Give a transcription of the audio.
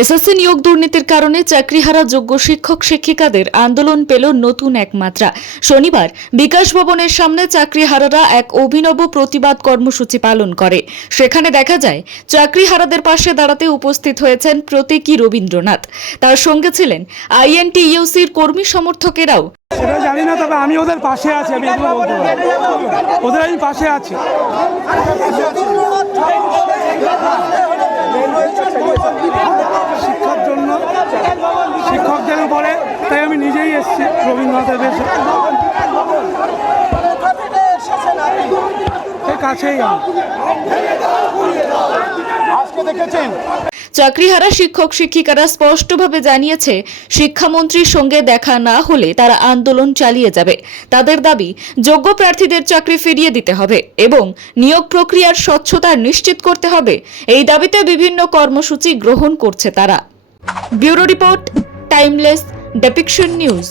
SSC নিয়োগ দুর্নীতির কারণে চাকরিহারা যোগ্য শিক্ষক শিক্ষিকাদের আন্দোলন পেল নতুন এক মাত্রা শনিবার বিকাশ ভবনের সামনে চাকরিহারারা এক অভিনব প্রতিবাদ কর্মসূচি পালন করে। সেখানে দেখা যায়, চাকরিহারাদের পাশে দাঁড়াতে উপস্থিত হয়েছেন প্রতীকী রবীন্দ্রনাথ। তার সঙ্গে ছিলেন আইএনটি ইউসির কর্মী সমর্থকেরাও। তবে আমি ওদের পাশে আছি, আমি এগুলো বলতে পারি ওদের আমি পাশে আছি। শিক্ষার জন্য শিক্ষকদের উপরে তাই আমি নিজেই এসেছি রবীন্দ্রনাথের দেশে। কাছেই আমি। চাকরিহারা শিক্ষক শিক্ষিকারা স্পষ্টভাবে জানিয়েছে, শিক্ষামন্ত্রীর সঙ্গে দেখা না হলে তারা আন্দোলন চালিয়ে যাবে। তাদের দাবি, যোগ্য প্রার্থীদের চাকরি ফিরিয়ে দিতে হবে এবং নিয়োগ প্রক্রিয়ার স্বচ্ছতা নিশ্চিত করতে হবে। এই দাবিতে বিভিন্ন কর্মসূচি গ্রহণ করছে তারা। Bureau report, timeless, depiction news.